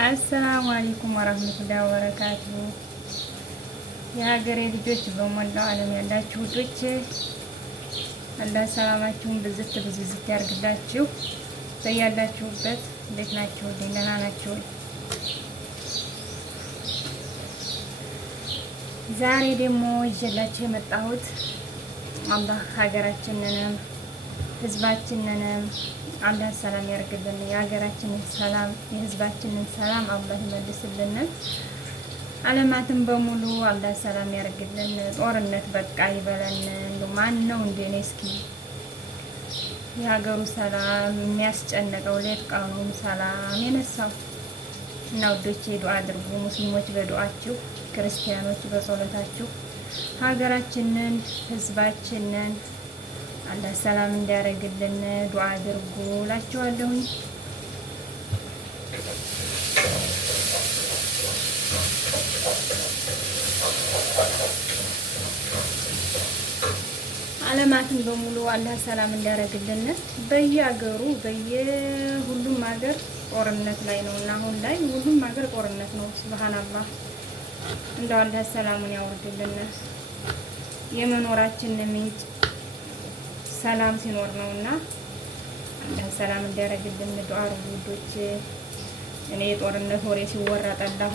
አሰላሙ አለይኩም ወራህመቱላሂ ወበረካቱ። የሀገሬ ልጆች በሞላው ዓለም ያላችሁ ውዶች አላህ ሰላማችሁን ብዝት ብዝዝት ያርግላችሁ። በያላችሁበት እንዴት ናችሁ? ደህና ናችሁ? ዛሬ ደግሞ ይዤላችሁ የመጣሁት አላህ ሀገራችንንም ህዝባችንንም አላህ ሰላም ያርግልን። የሀገራችንን ሰላም የህዝባችንን ሰላም አላህ ይመልስልን። ዓለማትን በሙሉ አላህ ሰላም ያርግልን። ጦርነት በቃ ይበለን። እንደው ማን ነው እንደኔ እስኪ የሀገሩ ሰላም የሚያስጨንቀው ሌት ቀኑን ሰላም የነሳው እና ውዶቼ ዱዓ አድርጉ። ሙስሊሞች በዱዓችሁ፣ ክርስቲያኖች በጸሎታችሁ ሀገራችንን ህዝባችንን አላህ ሰላም እንዲያደርግልን ዱዓ አድርጉ እላችኋለሁኝ። ዓለማትን በሙሉ አላህ ሰላም እንዲያደርግልን በየሀገሩ በየሁሉም ሀገር ጦርነት ላይ ነው እና አሁን ላይ ሁሉም ሀገር ጦርነት ነው። ሱብሃንአላህ እንደው አላህ ሰላሙን ያወርድልን። የመኖራችን ምንጭ ሰላም ሲኖር ነውና አላህ ሰላም እንዲያደርግልን ዱዓ አድርጉ ውዶች። እኔ የጦርነት ወሬ ሲወራ ጠላሁ።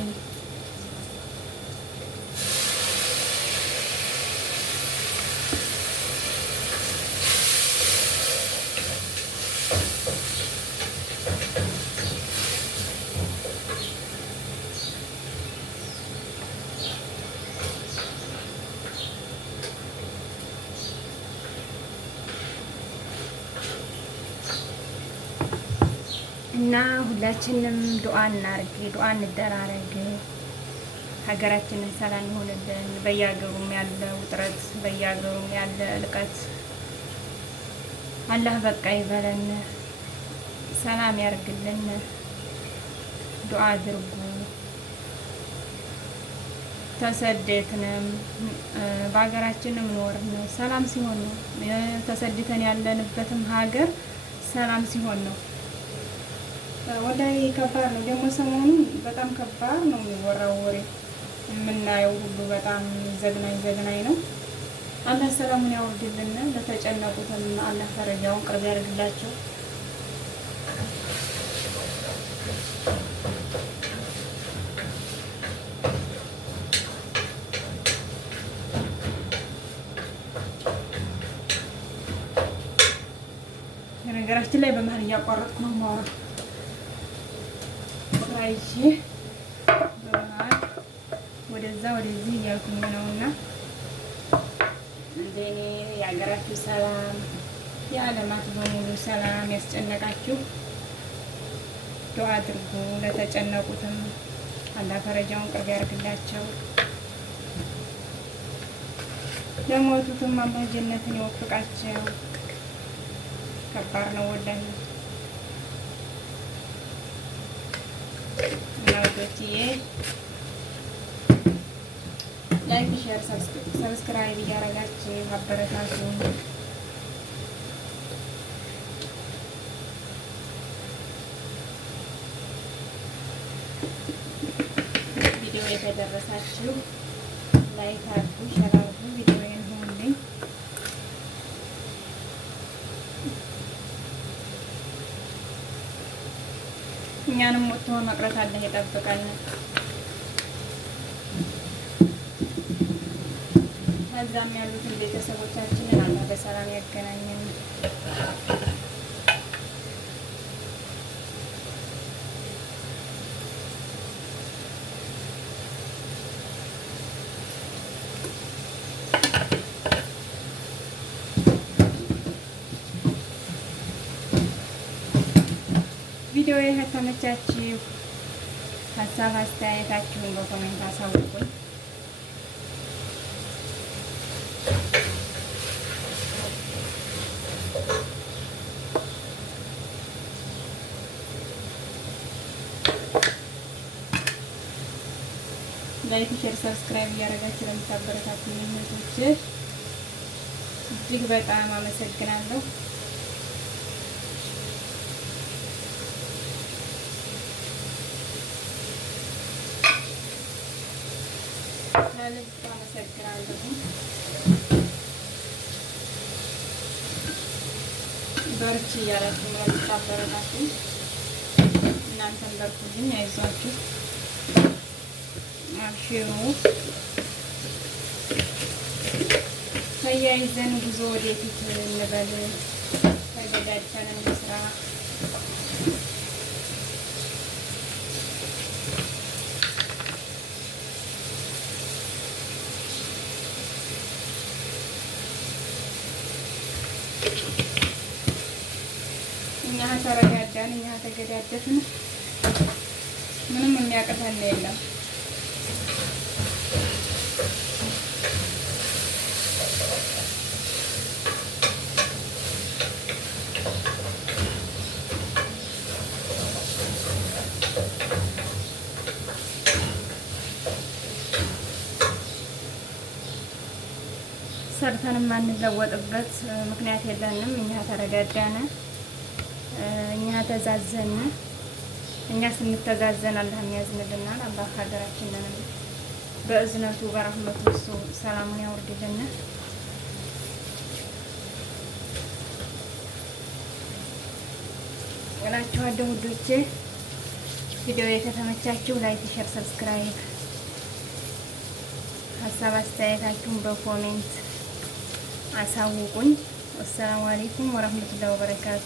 እና ሁላችንም ዱዓ እናርግ፣ ዱዓ እንደራረግ። ሀገራችንን ሰላም ይሆንልን። በየሀገሩም ያለ ውጥረት፣ በየሀገሩም ያለ እልቀት አላህ በቃ ይበለን፣ ሰላም ያርግልን። ዱዓ አድርጉ። ተሰደትንም በሀገራችንም ኖርን ሰላም ሲሆን ነው። ተሰድተን ያለንበትም ሀገር ሰላም ሲሆን ነው። ወላሂ ከባድ ነው። ደግሞ ሰሞኑን በጣም ከባድ ነው የሚወራው ወሬ የምናየው ሁሉ በጣም ዘግናኝ ነው። አላህ ሰላሙን ያወርድልን። ለተጨነቁትም አላህ ፈረጃውን ቅርብ ያደርግላቸው። ነገራችን ላይ በመሀል እያቋረጥኩ ነው የማወራው። አይቼ በመሀል ወደዛ ወደዚህ እያልኩኝ ነውና እንደኔ የሀገራችሁ ሰላም የዓለማት በሙሉ ሰላም ያስጨነቃችሁ ዱዓ አድርጉ። ለተጨነቁትም አላህ ፈረጃውን ቅርብ ያርግላቸው። ለሞቱትም አላህ ጀነትን ይወፍቃቸው። ከባድ ነው ወላሂ። ናውዶቲዬ ላይክ፣ ሼር፣ ሰብስክራይብ እያደረጋችሁ አበረታቱ። ቪዲዮ የተደረሳችሁ ላይክ አድርጉ፣ ሼር አድርጉ። ቪዲዮዬን ሁሉኝ እኛንም ወጥቶ መቅረት አላህ ይጠብቀን። ከዛም ያሉትን ቤተሰቦቻችንን አላህ በሰላም ያገናኘን። ቪዲዮ ከተመቻችሁ ሀሳብ አስተያየታችሁን በኮሜንት አሳውቁኝ። ላይክ፣ ሼር፣ ሰብስክራይብ እያደረጋችሁ ለምታበረታቱኝ እህቶቼ እጅግ በጣም አመሰግናለሁ። ከልብ አመሰግናለሁ። በርቺ እያላችሁ የምታበረታቱኝ እናንተም በርቱልኝ፣ አይዟችሁ፣ አብሽሩ። ተያይዘን ጉዞ ወደፊት እንበል፣ ተዘጋጅተን እንስራ። እኛ ተረጋጋን፣ እኛ ተገዳደፍን፣ ምንም የሚያቅተን የለም። ሰርተን የማንለወጥበት ምክንያት የለንም። እኛ ተረጋጋን፣ እኛ ተዛዘን። እኛ ስንተዛዘን አላህ የሚያዝንልናል። አላህ ሀገራችንን በእዝነቱ በረህመቱ እሱ ሰላሙን ያወርድልን እላችኋለሁ ውዶቼ። ቪዲዮ ከተመቻችሁ ላይክ፣ ሼር፣ ሰብስክራይብ፣ ሀሳብ አስተያየታችሁን በኮሜንት አሳውቁኝ። ወሰላሙ አለይኩም ወረህመቱላሂ ወበረካቱ።